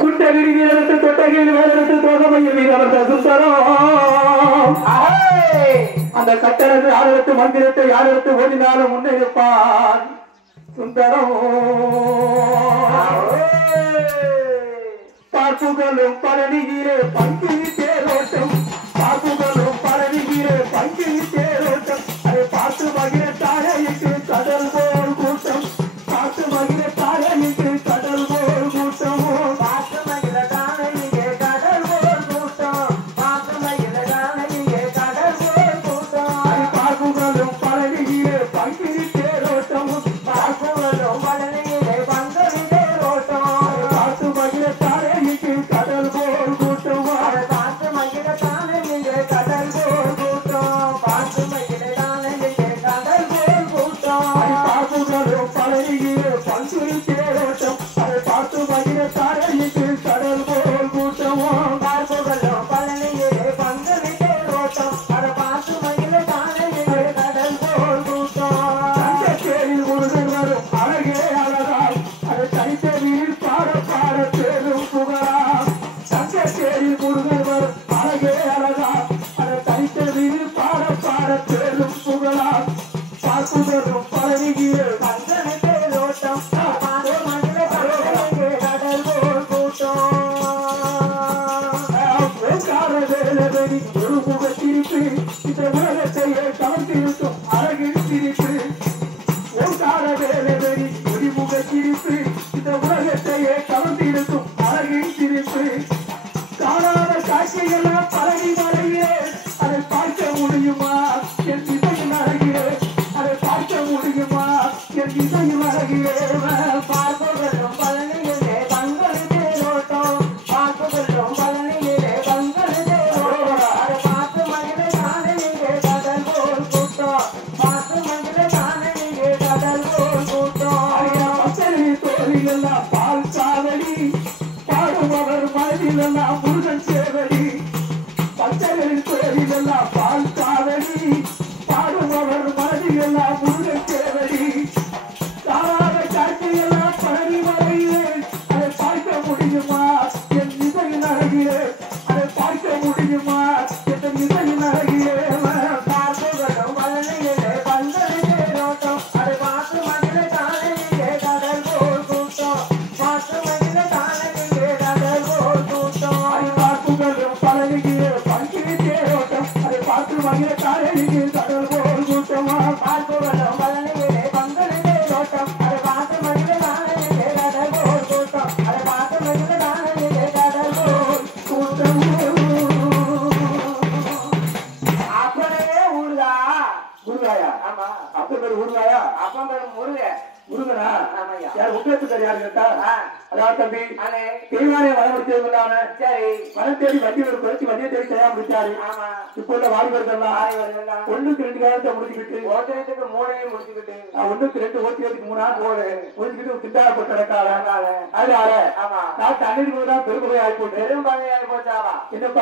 குட்டகிரி வீரத்து கொட்டகிரி வேலத்து தோகமையில் வீரவர்த சுந்தரம் அந்த கட்டளை யாரெடுத்து மந்திரத்தை யாரெடுத்து ஓடினாலும் முன்னெடுப்பான் சுந்தரம் பார்ப்புகளும் பழனியிலே பங்கு தேரோட்டம் பார்ப்புகளும் பழனியிலே பங்கு தேரோட்டம் அதை பார்த்து மகிழ தாரைக்கு கடல் போல் கூட்டம் பார்த்து மகிழ தாரைக்கு கடல் போல் கூட்டம் பார்த்து மகிழ தாரைக்கு கடல் போல் கூட்டம் பார்த்து மகிழ தாரைக்கு கடல் போல் கூட்டம் பார்ப்புகளும் பழனியிலே பங்கு தேரோட்டம் பார்ப்புகளும் பழனியிலே பங்கு தேரோட்டம் பார்த்து மகிழ தாரைக்கு கடல் போல் கூட்டம் பார்த்து மகிழ தாரைக்கு கடல் போல் கூட்டம் பார்த்து மகிழ தாரைக்கு கடல் போல் கூட்டம் பார்ப்புகளும் பழனியிலே பங்கு தேரோட்டம் அதை பார்த்து மகிழ தாரைக்கு கடல் போல் கூட்டம் பார்ப்புகளும் பழனியிலே பங்கு தேரோட்டம் அதை பார்த்து மகிழ தாரைக்கு கடல் போல் கூட்டம் தங்கச்சேரில் முருகன் வரும் அழகே அழகாய் அதை தனித்தேரியில் பாட பாட தேரும் புகழாம் தங்கச்சேரில் முருகன் வரும் அழகே அழகாய் அதை தனித்தேரியில் பாட பாட தேரும் புகழாம் பார்ப்புகளும் பழனியிலே பங்கனை தேரோட்டம் பார்த்து மகிழ தாரைக்கு கடல் போல் கூட்டம் வேலவெளி ஒரு முக சிரிப்பு இந்த உலகத்தையே கவர்ந்திருக்கும் அழகின் சிரிப்பு ஓங்கார வேலவெளி ஒரு முக சிரிப்பு இந்த உலகத்தையே கவர்ந்திருக்கும் அழகின் சிரிப்பு காணாத காட்சியெல்லாம் பழனி மலையே அதை பார்க்க முடியுமா என் இசையின் அழகிலே அதை பார்க்க முடியுமா என் இசையின் அழகிலே பார்ப்புகளும் பழனியிலே பங்கனை தேரோட்டம் பார்ப்புகளும் பழனியிலே பங்கனை தேரோட்டம் அதை பார்த்து மகிழ தானையிலே கடல் போல் கூட்டம் பார்த்து மகிழ தானையிலே கடல் போல் கூட்டம் பச்சனை தோழிலெல்லாம் பால் சாவடி பாடுபவர் மனதிலெல்லாம் முருகன் சேவடி பச்சைகளின் தோழிலெல்லாம் பால் சாவடி பாடுபவர் மனதிலெல்லாம் முருகன் சேவடி காணாத காட்சியெல்லாம் பழனி மலையிலே அதை பார்க்க முடியுமா என் இசையின் அழகிலே அதை பார்க்க முடியுமா என் இசையின் அழகிலே பார்ப்புகளும் பழனியிலே பங்கனை தேரோட்டம் அதை பார்த்து மகிழ தானையிலே கடல் போல் கூட்டம் பார்த்து மகிழ தானையிலே கடல் போல் கூட்டம் பார்ப்புகளும் பழனியிலே பங்கினை தேரோட்டம் அதை பார்த்து மகிழ தானையிலே கடல் போல் கூட்டம் பார்ப்புகளும் பழனியிலே பங்கனை தேரோட்டம் அதை பார்த்து மகிழ தானையிலே கடல் போல் கூட்டம் அதை பார்த்து மகிழ தானையிலே கடல் போல் கூட்டம் அப்பனே ஊருதா ஊருகாயா ஆமா அப்பன் பேர் ஊருகாயா அப்பன் பேர் முருகனா ஆமாய்யா யார் உட்கத்துக்கார் யாரு கேட்டா அதான் தம்பி தெய்வானை வளர்த்தது இல்லாம சரி மனம் தேடி வண்டி ஒரு குறைச்சி வண்டியை தேடி செய்யாம முடிச்சாரு ஆமா இப்ப உள்ள வாலிபர்கள்லாம் 1-2 காலத்தை முடிச்சுக்கிட்டு ஓட்டத்துக்கு 3 முடிச்சுக்கிட்டு 1-2 ஓட்டியதுக்கு 3 முடிச்சுக்கிட்டு திண்டா போட்டு நடக்காத அதனால ஆமா நான் தண்ணீர் தான் பெரும்பகை ஆகி போட்டு பெரும்பகை ஆகி போச்சாவா என்ன